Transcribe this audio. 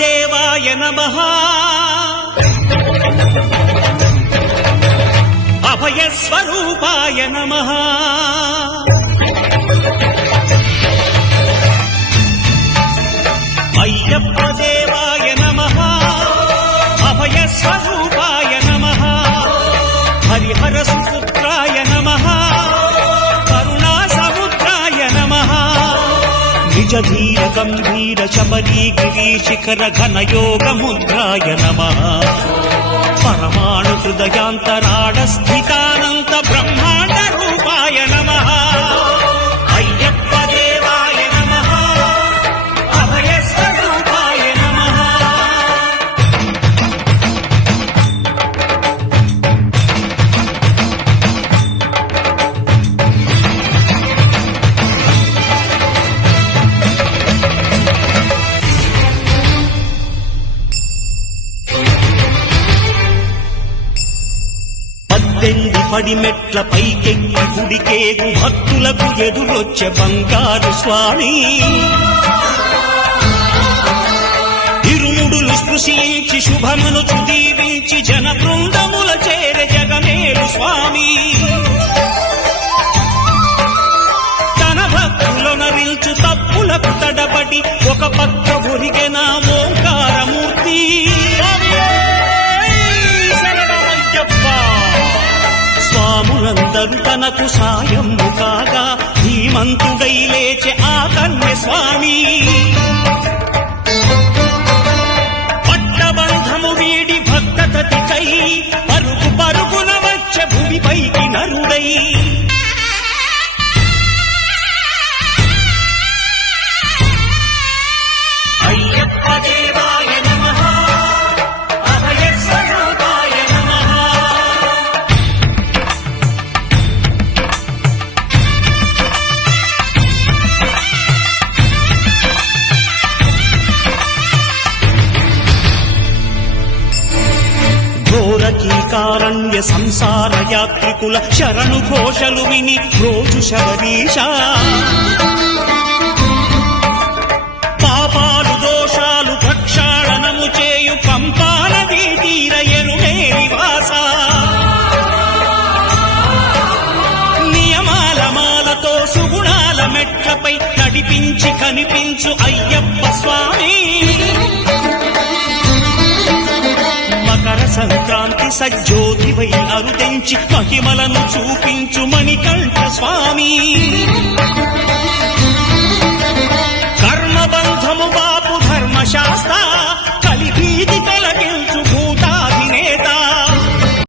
దేవాయ నమః అభయ స్వరూపాయ నమః అయ్యప్ప దేవాయ నమః అభయ స్వరూపాయ నమః హరిహర సుపుత్రాయ నమః కరుణా సముద్రాయ నమః నిజ ధీర గంభీర శబరీ గిరీ శిఖర ఘన యోగ ముద్రాయ నమః పరమాణు హృదయాంతరాడ స్థితానంత బ్రహ్మాండ రూపాయ నమః అయ్యప్ప దేవాయ నమః అభయ స్వరూపాయ నమః పద్దెంది పడిమెట్ల పైకెక్కి గుడికేగు భక్తులకు ఎదురొచ్చే బంగారు స్వామి ఇరుముడులు స్పృశించి శుభమును దీవించి జన బృందముల చేరే జగమేలు స్వామి తన భక్తులనరించు తప్పులకు తడబడి ఒక పక్క ఒరిగెన ఓంకారమూర్తి స్వాములందరూ తనకు సాయము కాగా ధీమంతుడై లేచే ఆ కన్య స్వామి పట్టబంధము వీడి భక్తతతికై పరుగు పరుగున వచ్చే భూమిపైకి నరుడై అయ్యప్ప దేవాయ నమః అభయ స్వరూపాయ నమః ఘోరకీకారణ్య సంసార యాత్రికుల శరణు ఘోషలు విని రోజు శబరీష పాపాలు దోషాలు ప్రక్షాళనము చేయు పంపాల తీర ఎరుమే నివాస నియమాల మాలతో సుగుణాల మెట్లపై నడిపించి కనిపించు అయ్యప్ప స్వామి మకర సంక్రాంతి సజ్జోతివై అరుదెంచి మహిమలను చూపించు మణికంఠ స్వామి